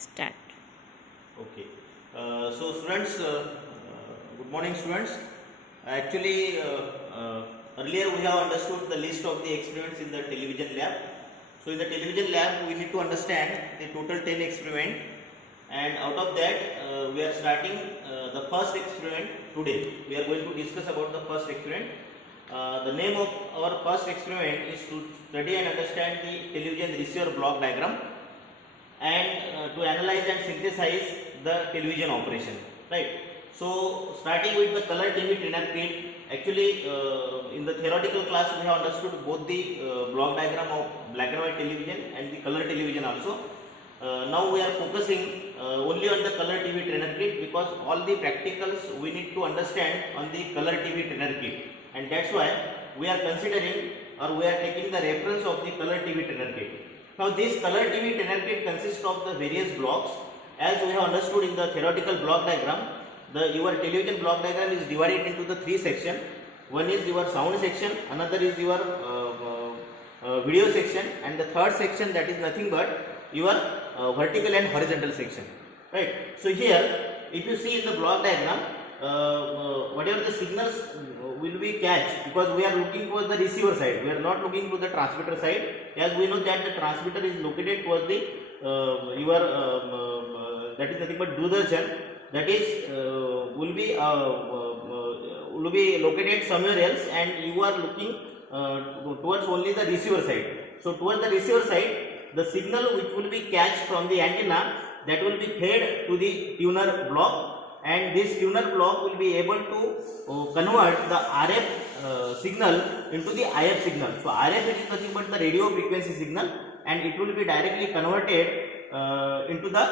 Start. Okay. So students, good morning students. Actually, earlier we have understood the list of the experiments in the television lab. So in the television lab, we need to understand the total 10 experiment, and out of that, we are starting the first experiment today. We are going to discuss about the first experiment. The name of our first experiment is to study and understand the television receiver block diagram, and to analyze and synthesize the television operation, right? So starting with the color TV trainer kit. Actually, in the theoretical class we have understood both the block diagram of black and white television and the color television also. Now we are focusing only on the color TV trainer kit, because all the practicals we need to understand on the color TV trainer kit, and that's why we are considering, or we are taking the reference of the color TV trainer kit. Now this color TV trainer kit consists of the various blocks. As we have understood in the theoretical block diagram, your television block diagram is divided into the three sections. One is your sound section, another is your video section, and the third section, that is nothing but your vertical and horizontal section, right? So here, if you see in the block diagram, whatever the signals will be catch, because we are looking towards the receiver side, we are not looking to the transmitter side, as we know that the transmitter is located towards the that is nothing but Doordarshan, that is will be located somewhere else, and you are looking towards only the receiver side. So towards the receiver side, the signal which will be catched from the antenna, that will be fed to the tuner block, and this tuner block will be able to convert the RF signal into the IF signal. So RF is nothing but the radio frequency signal, and it will be directly converted into the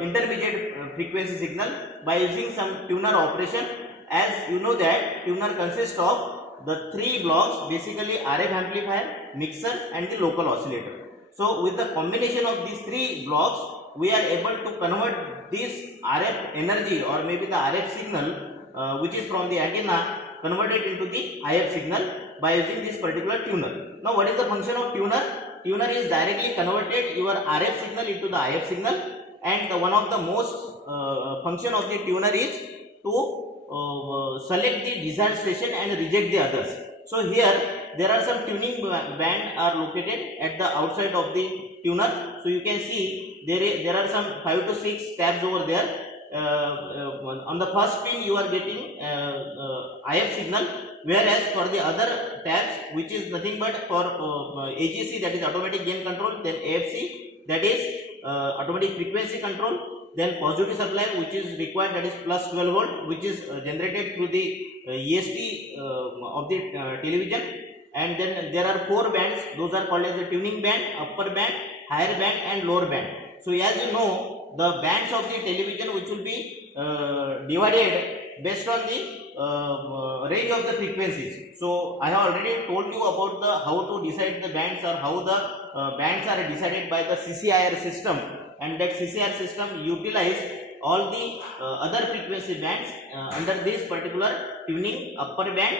intermediate frequency signal by using some tuner operation. As you know that tuner consists of the three blocks, basically RF amplifier, mixer, and the local oscillator. So with the combination of these three blocks, we are able to convert this RF energy, or maybe the RF signal which is from the antenna, converted into the IF signal by using this particular tuner. Now what is the function of tuner? Tuner is directly converted your RF signal into the IF signal, and one of the most function of the tuner is to select the desired station and reject the others. So here there are some tuning band are located at the outside of the tuner. So you can see there are some 5 to 6 tabs over there. On the first pin you are getting IF signal, whereas for the other tabs, which is nothing but for AGC, that is automatic gain control, then AFC, that is automatic frequency control, then positive supply, which is required, that is plus 12 volt, which is generated through the EST of the television. And then there are 4 bands, those are called as the tuning band, upper band, higher band, and lower band. So as you know, the bands of the television which will be divided based on the range of the frequencies. So I have already told you about the how to decide the bands, or how the bands are decided by the CCIR system, and that CCIR system utilize all the other frequency bands under this particular tuning: upper band,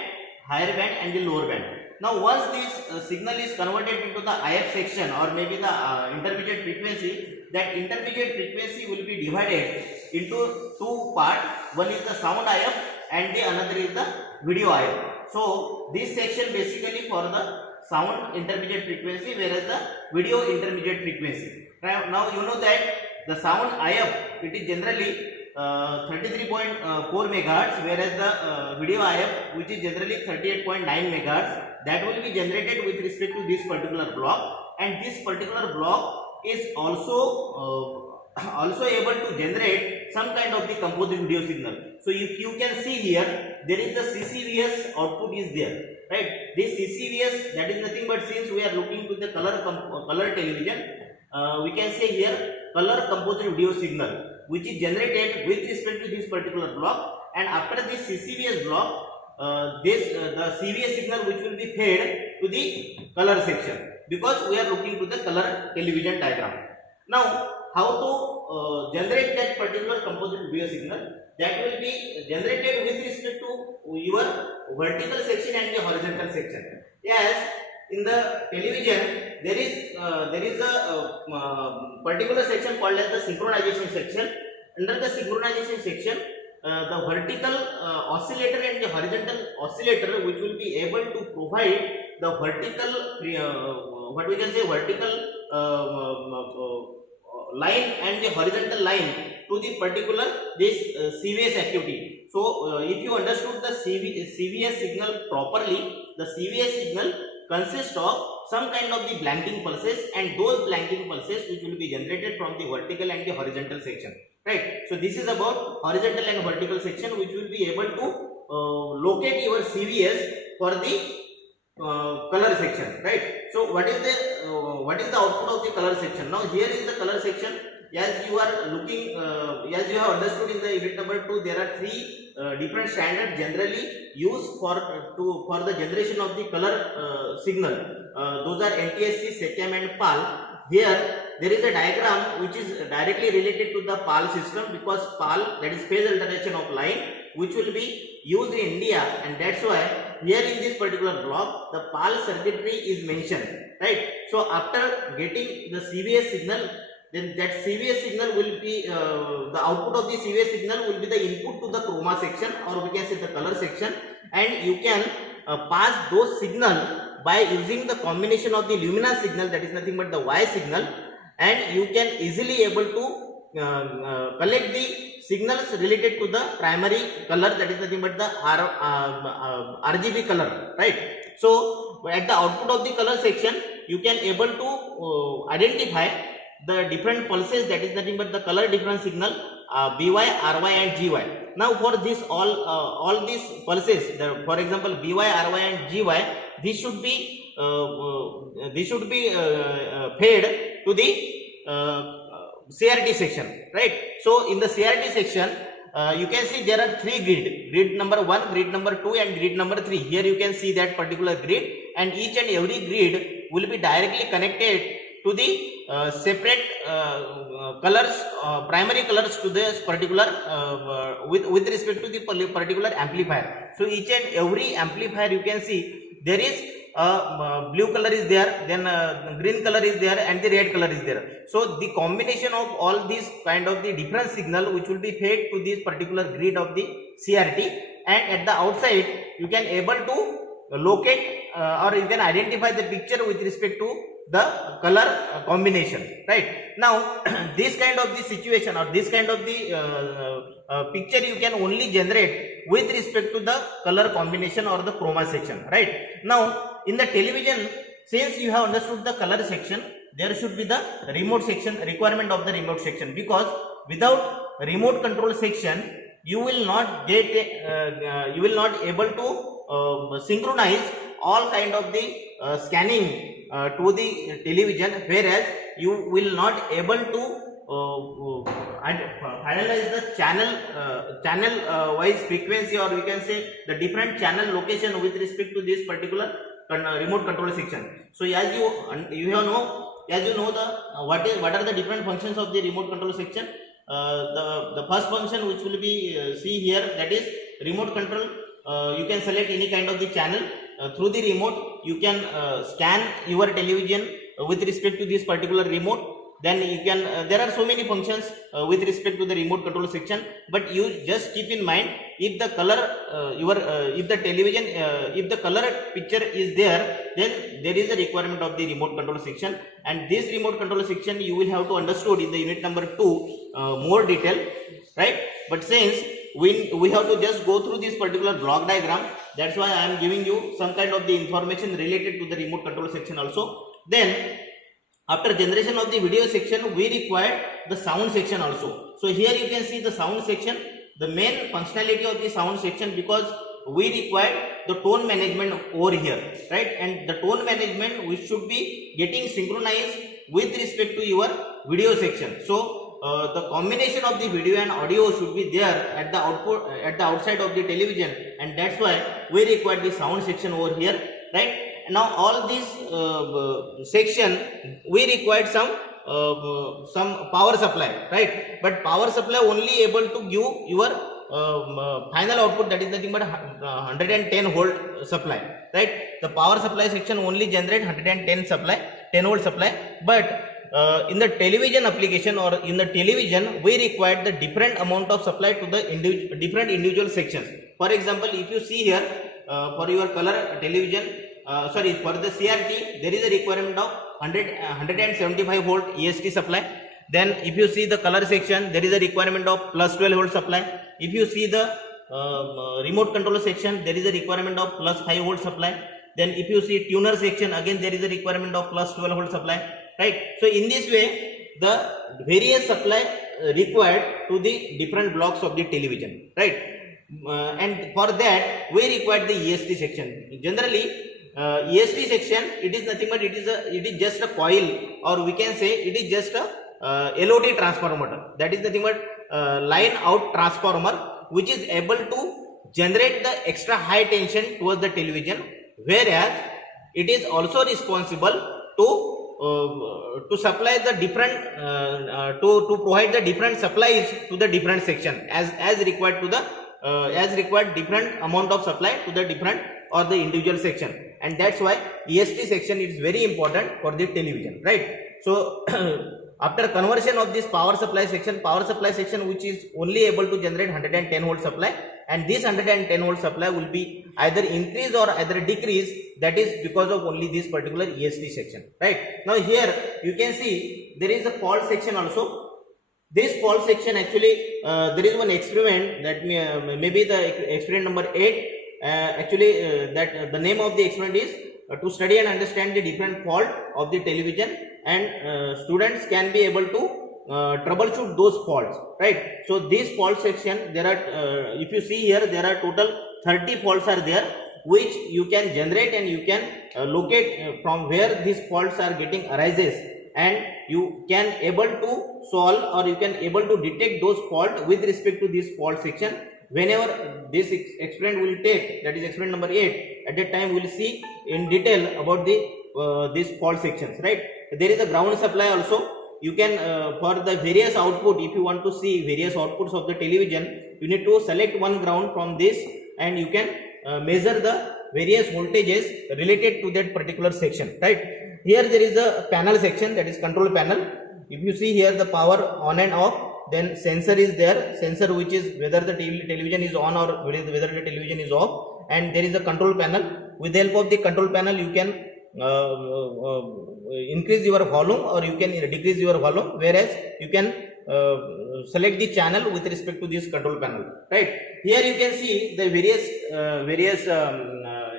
higher band, and the lower band. Now once this signal is converted into the IF section, or maybe the intermediate frequency, that intermediate frequency will be divided into two parts. One is the sound IF, and the another is the video IF. So this section basically for the sound intermediate frequency, whereas the video intermediate frequency. Now you know that the sound IF, it is generally 33.4 megahertz, whereas the video IF, which is generally 38.9 megahertz, that will be generated with respect to this particular block, and this particular block is also able to generate some kind of the composite video signal. So if you can see here, there is the CCVS output is there, right? This CCVS, that is nothing but, since we are looking to the color television, we can say here color composite video signal, which is generated with respect to this particular block, and after this CCVS block, the CVS signal which will be fed to the color section, because we are looking to the color television diagram. Now how to generate that particular composite video signal? That will be generated with respect to your vertical section and the horizontal section. Yes, in the television there is a particular section called as the synchronization section. Under the synchronization section, the vertical oscillator and the horizontal oscillator, which will be able to provide the vertical what we can say vertical line and the horizontal line to the particular this CVS activity. So if you understood the CVS signal properly, the CVS signal consists of some kind of the blanking pulses, and those blanking pulses which will be generated from the vertical and the horizontal section, right? So this is about horizontal and vertical section, which will be able to locate your CVS for the color section, right? So what is the output of the color section? Now here is the color section. As you are looking, as you have understood in the unit number 2, there are 3 different standards generally used for the generation of the color signal. Those are NTSC, SECAM and PAL. Here there is a diagram which is directly related to the PAL system, because PAL, that is phase alternation of line, which will be used in India, and that's why here in this particular block the PAL circuitry is mentioned, right? So after getting the CVS signal, then that CVS signal will be the output of the CVS signal will be the input to the chroma section, or we can say the color section, and you can pass those signal by using the combination of the luminance signal, that is nothing but the Y signal, and you can easily able to collect the signals related to the primary color, that is nothing but the RGB color, right? So at the output of the color section, you can able to identify the different pulses, that is nothing but the color difference signal, BY, RY and GY. Now for this all these pulses, for example BY, RY and GY, this should be fed to the CRT section, right? So in the CRT section, you can see there are 3 grid number 1, grid number 2 and grid number 3. Here you can see that particular grid, and each and every grid will be directly connected to the separate colors, primary colors to this particular with respect to the particular amplifier. So each and every amplifier, you can see there is blue color is there, then green color is there, and the red color is there. So the combination of all these kind of the different signal which will be fed to this particular grid of the CRT, and at the outside you can able to locate or you can identify the picture with respect to the color combination, right? Now this kind of the situation or this kind of the picture you can only generate with respect to the color combination or the chroma section, right? Now in the television, since you have understood the color section, there should be the remote section, requirement of the remote section, because without remote control section you will not get you will not able to synchronize all kind of the scanning to the television, whereas you will not able to finalize the channel wise frequency, or we can say the different channel location with respect to this particular remote control section. So as you know the what are the different functions of the remote control section. The first function which will be see here, that is remote control. You can select any kind of the channel through the remote. You can scan your television with respect to this particular remote. Then you can there are so many functions with respect to the remote control section, but you just keep in mind, if the color if the television if the color picture is there, then there is a requirement of the remote control section, and this remote control section you will have to understood in the unit number 2 more detail, right? But since we have to just go through this particular block diagram, that's why I am giving you some kind of the information related to the remote control section also. Then after generation of the video section, we require the sound section also. So here you can see the sound section, the main functionality of the sound section, because we require the tone management over here, right? And the tone management we should be getting synchronized with respect to your video section. So the combination of the video and audio should be there at the output at the outside of the television, and that's why we require the sound section over here, right? Now all this section we required some power supply, right? But power supply only able to give your final output, that is nothing but 110 volt supply, right? The power supply section only generate 110 supply, 10 volt supply, but in the television application or in the television, we require the different amount of supply to the different individual sections. For example, if you see here, for your color television, for the CRT, there is a requirement of 175 volt EST supply. Then if you see the color section, there is a requirement of plus 12 volt supply. If you see the remote control section, there is a requirement of plus 5 volt supply. Then if you see tuner section, again there is a requirement of plus 12 volt supply, right? So in this way, the various supply required to the different blocks of the television, right? And for that we require the EST section. Generally, EST section, it is nothing but it is just a coil, or we can say it is just a LOT transformer, that is nothing but line out transformer, which is able to generate the extra high tension towards the television, whereas it is also responsible to supply the different to provide the different supplies to the different section as required to the as required different amount of supply to the different or the individual section, and that's why EST section is very important for the television, right? So after conversion of this power supply section which is only able to generate 110 volt supply, and this 110 volt supply will be either increase or either decrease, that is because of only this particular EST section, right? Now here you can see there is a fault section also. This fault section, actually there is one experiment that maybe the experiment number 8, that the name of the experiment is to study and understand the different fault of the television, and students can be able to troubleshoot those faults, right? So this fault section, there are if you see here, there are total 30 faults are there, which you can generate and you can locate from where these faults are getting arises, and you can able to solve or you can able to detect those fault with respect to this fault section. Whenever this experiment will take, that is experiment number 8, at that time we will see in detail about the these fault sections, right? There is a ground supply also. You can for the various output, if you want to see various outputs of the television, you need to select one ground from this, and you can measure the various voltages related to that particular section, right? Here there is a panel section, that is control panel. If you see here, the power on and off, then sensor is there, sensor which is whether the television is on or whether the television is off, and there is a control panel. With the help of the control panel, you can increase your volume or you can decrease your volume, whereas you can select the channel with respect to this control panel, right? Here you can see the various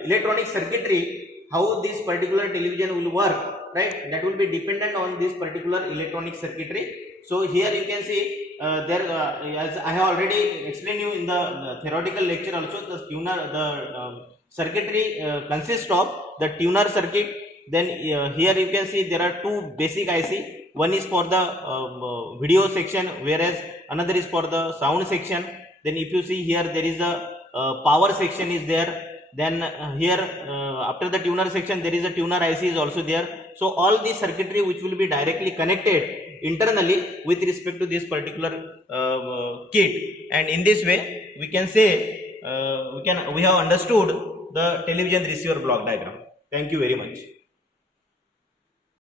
electronic circuitry, how this particular television will work, right? That will be dependent on this particular electronic circuitry. So here you can see as I have already explained you in the theoretical lecture also, the tuner, circuitry consists of the tuner circuit. Then here you can see there are two basic IC. One is for the video section, whereas another is for the sound section. Then if you see here, there is a power section is there. Then here after the tuner section, there is a tuner IC is also there. So all the circuitry which will be directly connected internally with respect to this particular kit, and in this way we can say we have understood the television receiver block diagram. Thank you very much.